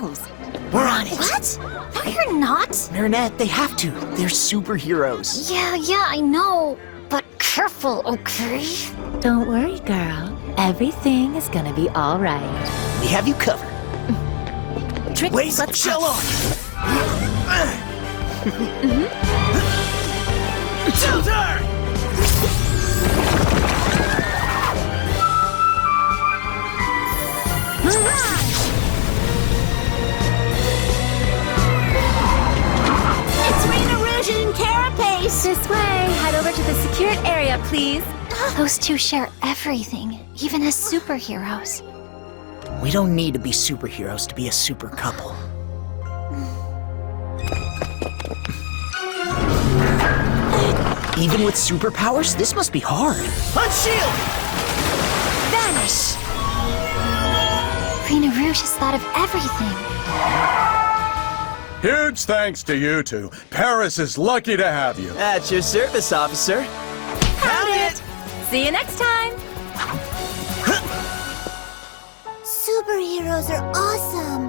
themselves. We're on it. What? No, you're not. Marinette, they have to. They're superheroes. Yeah, I know. But careful, okay? Don't worry, girl. Everything is gonna be all right. We have you covered. Trick, Wait, let's shell on! Tilter! It's Rena Rouge and Carapace! This way. Head over to the secured area, please. Those two share everything, even as superheroes. We don't need to be superheroes to be a super couple. Even with superpowers, this must be hard. Unshield! Vanish! Rena Rouge has thought of everything. Huge thanks to you two. Paris is lucky to have you. At your service, officer. Found it! See you next time! Superheroes are awesome.